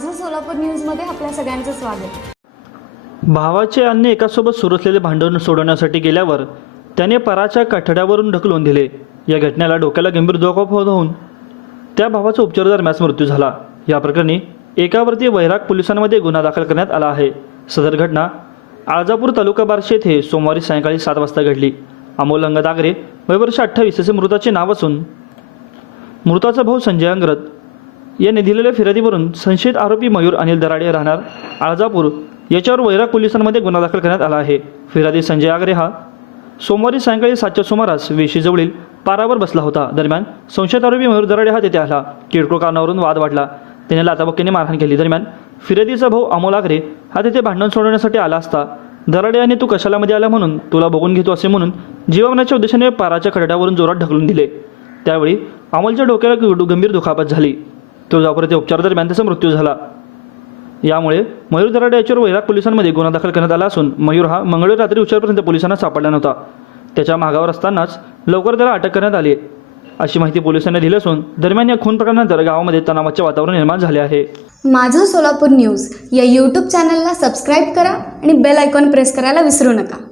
माझं सोलापूर न्यूजमध्ये आपल्या सगळ्यांचं स्वागत। भावाचे अन्य एकासोबत सुरू असलेले भांडण सोडवण्यासाठी गेल्यावर त्याने पराच्या कठड्यावरून ढकलून दिले। या घटनेला डोक्याला गंभीर दुखापत होऊन त्या भावाचा उपचारादरम्यान मृत्यू झाला। या प्रकरणी एकावरती वैराग पोलिसांमध्ये गुन्हा दाखल करण्यात आला आहे। सदर घटना आळजापूर तालुका बार्शी येथे सोमवारी सायंकाळी 7 वाजता घडली। अमोल अंगदागरे वय वर्ष 28 असे मृताचे नाव असून मृताचा भाऊ संजय अंगरत याने दिलेल्या फिर्यादीवरून संशयित आरोपी मयूर अनिल दराडे राहणार आळजापूर याच्यावर वैराग पोलिसांमध्ये गुन्हा दाखल करण्यात आला आहे। फिर्यादी संजय आगरे हा सोमवारी सायंकाळी 7च्या सुमारास वेशीजवळील पारावर बसला होता। दरम्यान संशयित आरोपी मयूर दराडे हा तेथे आला। किरकोळ कारणावरून वाद वाढला। त्याने लाथाबुक्कीने मारहाण केली। दरम्यान फिर्यादीचा भाऊ अमोल आगरे हा तेथे भांडण सोडवण्यासाठी आला असता दराडे यांनी तू कशाला मध्ये आला म्हणून तुला बघून घेतो असे म्हणून जीवनाच्या उद्देशाने पाराच्या खड्ड्यावरून जोरात ढकलून दिले। त्यावेळी अमोलच्या डोक्याला गंभीर दुखापत झाली। तुळजापूर उपचार दरम्यान त्याचा मृत्यू झाला। यामुळे मयूर दराडे याच्यावर वैराग पोलिसांमध्ये गुन्हा दाखल करण्यात आला असून मयूर हा मंगळवारी रात्री उशिरापर्यंत पोलिसांना सापडला नव्हता। त्याच्या मागावर असतानाच लवकर त्याला अटक करण्यात आली अशी माहिती पोलिसांनी दिली असून दरम्यान या खून प्रकरणानंतर गावामध्ये तणावाचे वातावरण निर्माण झाले आहे। माझं सोलापूर न्यूज या यूट्यूब चॅनलला सबस्क्राईब करा आणि बेल आयकॉन प्रेस करायला विसरू नका।